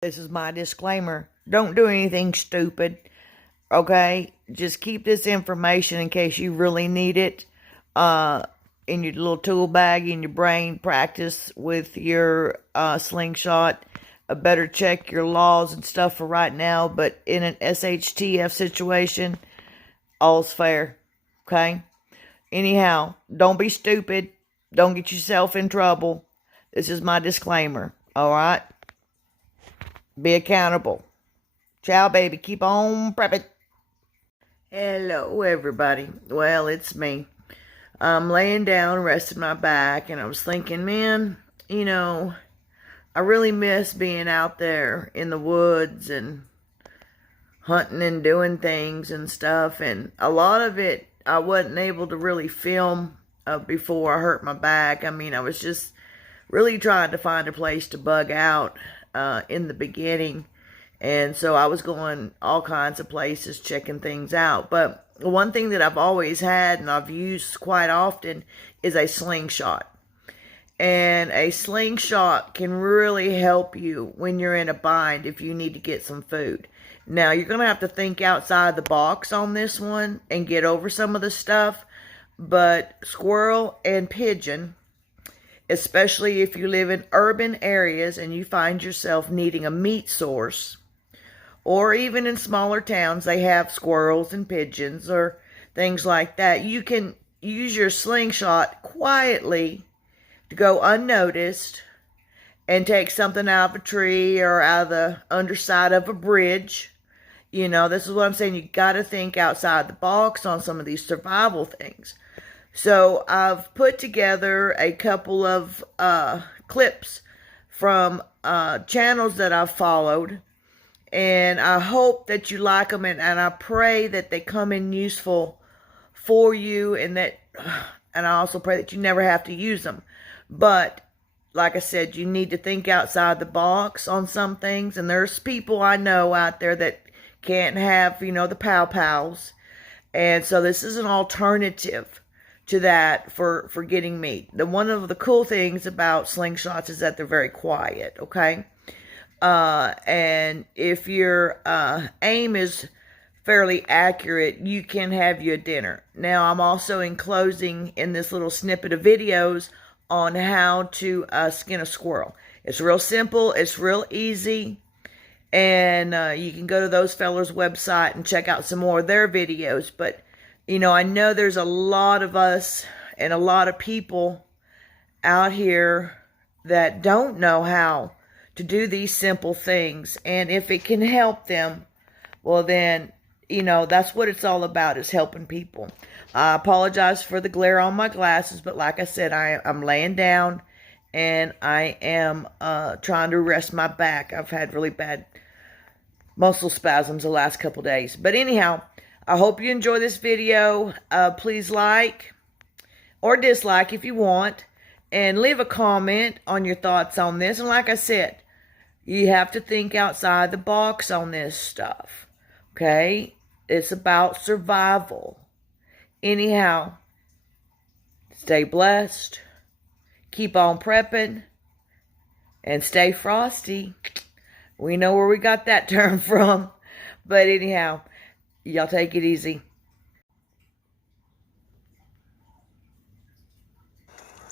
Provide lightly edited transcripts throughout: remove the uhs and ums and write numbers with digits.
This is my disclaimer. Don't do anything stupid, okay? Just keep this information in case you really need it in your little tool bag in your brain. Practice with your slingshot. Better check your laws and stuff for right now, but in an SHTF situation, all's fair, okay? Anyhow, don't be stupid. Don't get yourself in trouble. This is my disclaimer, all right? Be accountable. Ciao, baby. Keep on prepping. Hello, everybody. Well, it's me. I'm laying down, resting my back, and I was thinking, man, you know, I really miss being out there in the woods and hunting and doing things and stuff. And a lot of it, I wasn't able to really film before I hurt my back. I mean, I was just really trying to find a place to bug out in the beginning, and so I was going all kinds of places checking things out. But one thing that I've always had and I've used quite often is a slingshot. And a slingshot can really help you when you're in a bind if you need to get some food. Now, you're going to have to think outside the box on this one and get over some of the stuff, but squirrel and pigeon, especially if you live in urban areas and you find yourself needing a meat source, or even in smaller towns, they have squirrels and pigeons or things like that. You can use your slingshot quietly to go unnoticed and take something out of a tree or out of the underside of a bridge. You know, this is what I'm saying. You got to think outside the box on some of these survival things. So I've put together a couple of clips from channels that I've followed, and I hope that you like them, and I pray that they come in useful for you, and I also pray that you never have to use them. But like I said, you need to think outside the box on some things, and there's people I know out there that can't have, you know, the pow-pows, and so this is an alternative to that for getting meat. One of the cool things about slingshots is that they're very quiet, okay? And if your aim is fairly accurate, you can have your dinner. Now, I'm also enclosing in this little snippet of videos on how to skin a squirrel. It's real simple. It's real easy. And you can go to those fellas' website and check out some more of their videos. But you know, I know there's a lot of us and a lot of people out here that don't know how to do these simple things. And if it can help them, well then, you know, that's what it's all about, is helping people. I apologize for the glare on my glasses, but like I said, I'm laying down and I am trying to rest my back. I've had really bad muscle spasms the last couple days. But anyhow, I hope you enjoy this video. Please like or dislike if you want, and leave a comment on your thoughts on this. And like I said, you have to think outside the box on this stuff, okay? It's about survival. Anyhow, stay blessed, keep on prepping, and stay frosty. We know where we got that term from. But anyhow, y'all take it easy.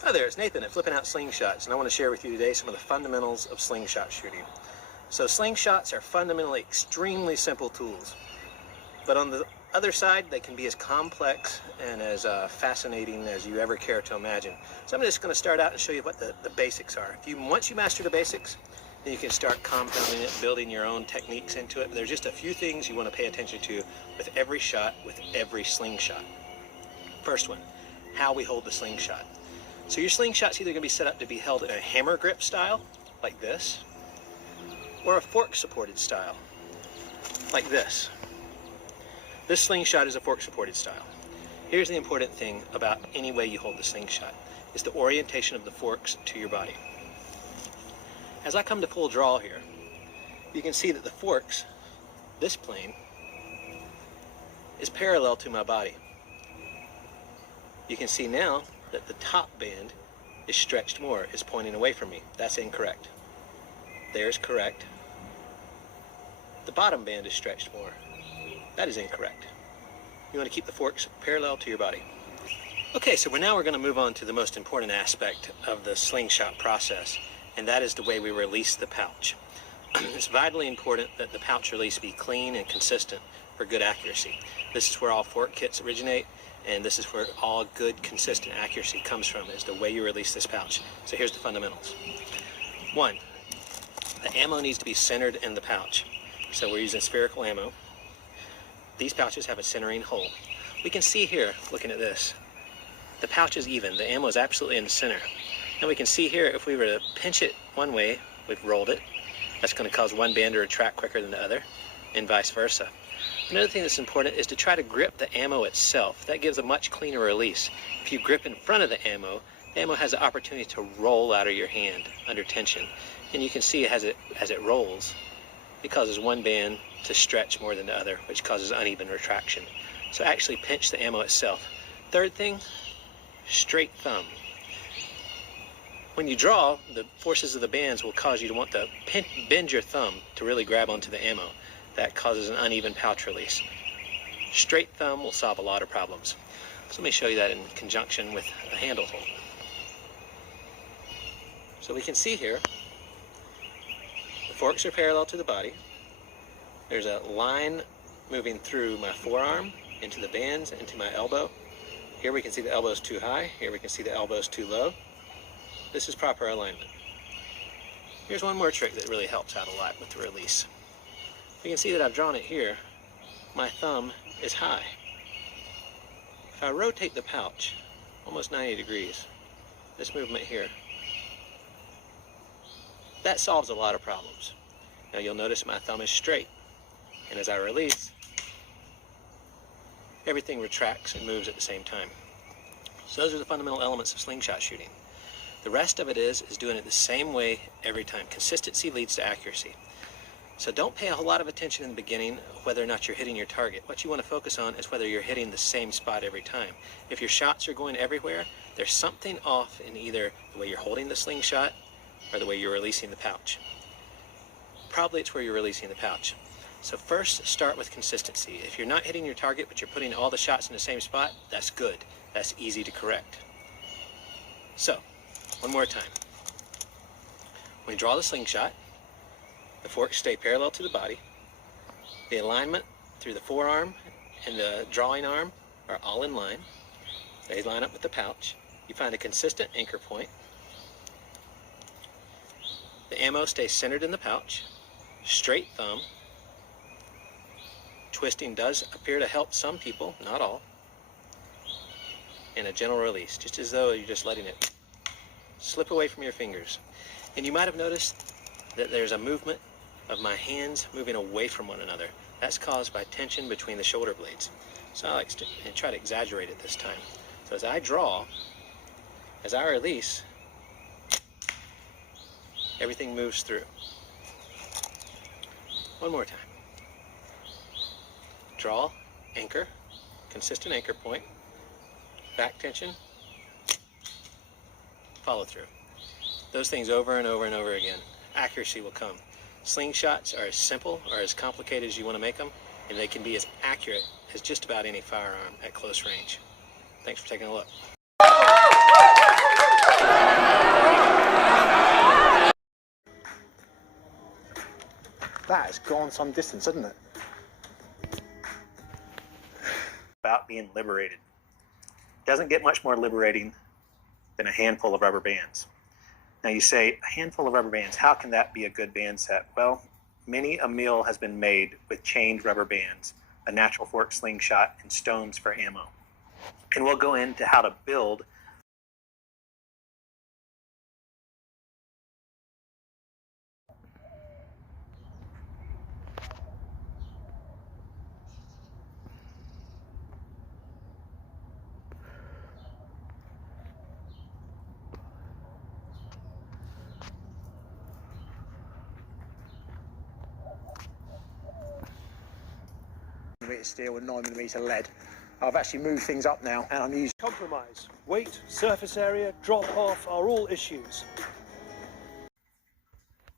Hi there, it's Nathan at Flipping Out Slingshots, and I want to share with you today some of the fundamentals of slingshot shooting. So slingshots are fundamentally extremely simple tools, but on the other side, they can be as complex and as fascinating as you ever care to imagine. So I'm just going to start out and show you what the basics are. Once you master the basics, then you can start compounding it, building your own techniques into it. There's just a few things you want to pay attention to with every shot, with every slingshot. First one, how we hold the slingshot. So your slingshot's either going to be set up to be held in a hammer grip style, like this, or a fork supported style, like this. This slingshot is a fork supported style. Here's the important thing about any way you hold the slingshot, is the orientation of the forks to your body. As I come to full draw here, you can see that the forks, this plane, is parallel to my body. You can see now that the top band is stretched more, is pointing away from me. That's incorrect. There's correct. the bottom band is stretched more. That is incorrect. You want to keep the forks parallel to your body. Okay, so we're going to move on to the most important aspect of the slingshot process, and that is the way we release the pouch. It's vitally important that the pouch release be clean and consistent for good accuracy. This is where all fork kits originate, and this is where all good, consistent accuracy comes from, is the way you release this pouch. So here's the fundamentals. 1, the ammo needs to be centered in the pouch. So we're using spherical ammo. These pouches have a centering hole. We can see here, looking at this, the pouch is even. The ammo is absolutely in the center. And we can see here, if we were to pinch it one way, we've rolled it. That's going to cause one band to retract quicker than the other, and vice versa. Another thing that's important is to try to grip the ammo itself. That gives a much cleaner release. If you grip in front of the ammo has the opportunity to roll out of your hand under tension. And you can see as it rolls, it causes one band to stretch more than the other, which causes uneven retraction. So actually pinch the ammo itself. Third thing, straight thumb. When you draw, the forces of the bands will cause you to want to bend your thumb to really grab onto the ammo. That causes an uneven pouch release. Straight thumb will solve a lot of problems. So let me show you that in conjunction with a handle hole. So we can see here, the forks are parallel to the body. There's a line moving through my forearm, into the bands, into my elbow. Here we can see the elbow's too high. Here we can see the elbow's too low. This is proper alignment. Here's one more trick that really helps out a lot with the release. You can see that I've drawn it here. My thumb is high. If I rotate the pouch almost 90 degrees, this movement here, that solves a lot of problems. Now you'll notice my thumb is straight, and as I release, everything retracts and moves at the same time. So those are the fundamental elements of slingshot shooting. The rest of it is doing it the same way every time. Consistency leads to accuracy. So don't pay a whole lot of attention in the beginning whether or not you're hitting your target. What you want to focus on is whether you're hitting the same spot every time. If your shots are going everywhere, there's something off in either the way you're holding the slingshot or the way you're releasing the pouch. Probably it's where you're releasing the pouch. So first, start with consistency. If you're not hitting your target but you're putting all the shots in the same spot, that's good. That's easy to correct. So, one more time. When you draw the slingshot, the forks stay parallel to the body. The alignment through the forearm and the drawing arm are all in line. They line up with the pouch. You find a consistent anchor point. The ammo stays centered in the pouch. Straight thumb. Twisting does appear to help some people, not all. And a gentle release, just as though you're just letting it slip away from your fingers. And you might have noticed that there's a movement of my hands moving away from one another. That's caused by tension between the shoulder blades. So I like to try to exaggerate it this time. So as I draw, as I release, everything moves through. One more time. Draw, anchor, consistent anchor point, back tension, follow through. Those things over and over and over again. Accuracy will come. Slingshots are as simple or as complicated as you want to make them, and they can be as accurate as just about any firearm at close range. Thanks for taking a look. That has gone some distance, hasn't it? About being liberated. Doesn't get much more liberating than a handful of rubber bands. Now you say, a handful of rubber bands, how can that be a good band set? Well, many a meal has been made with chained rubber bands, a natural fork slingshot, and stones for ammo. And we'll go into how to build steel and 9mm lead. I've actually moved things up now, and I'm using compromise. Weight, surface area, drop-off are all issues.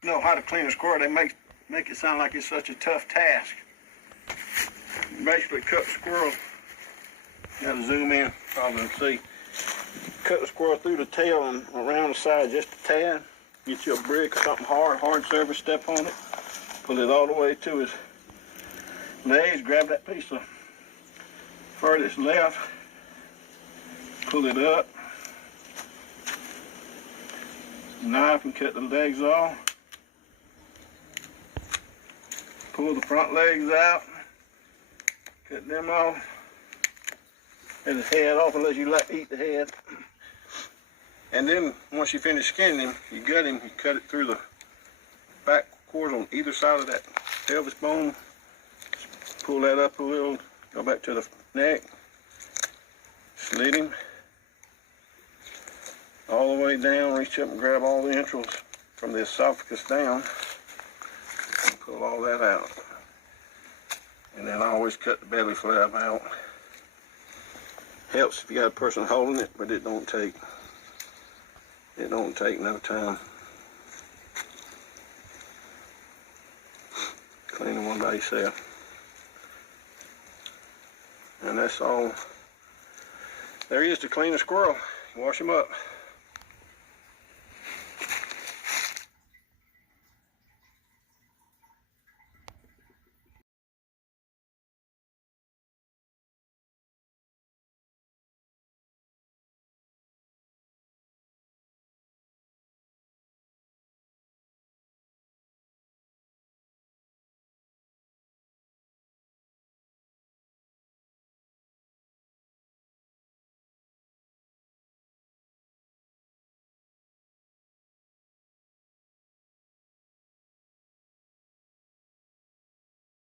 Know how to clean a square. They make make it sound like it's such a tough task. You basically cut the squirrel. You gotta zoom in, probably and see. Cut the squirrel through the tail and around the side just a tad. Get you a brick or something hard surface, step on it. Pull it all the way to his legs. Grab that piece of furthest left. Pull it up. Knife and cut the legs off. Pull the front legs out. Cut them off. And his head off unless you eat the head. And then once you finish skinning him, you gut him, you cut it through the back quarters on either side of that pelvis bone. Pull that up a little, go back to the neck. Slit him all the way down, reach up and grab all the entrails from the esophagus down. And pull all that out. And then I always cut the belly flap out. Helps if you got a person holding it, but it don't take no time. Cleaning one by yourself. And that's all there is to clean a squirrel. Wash him up.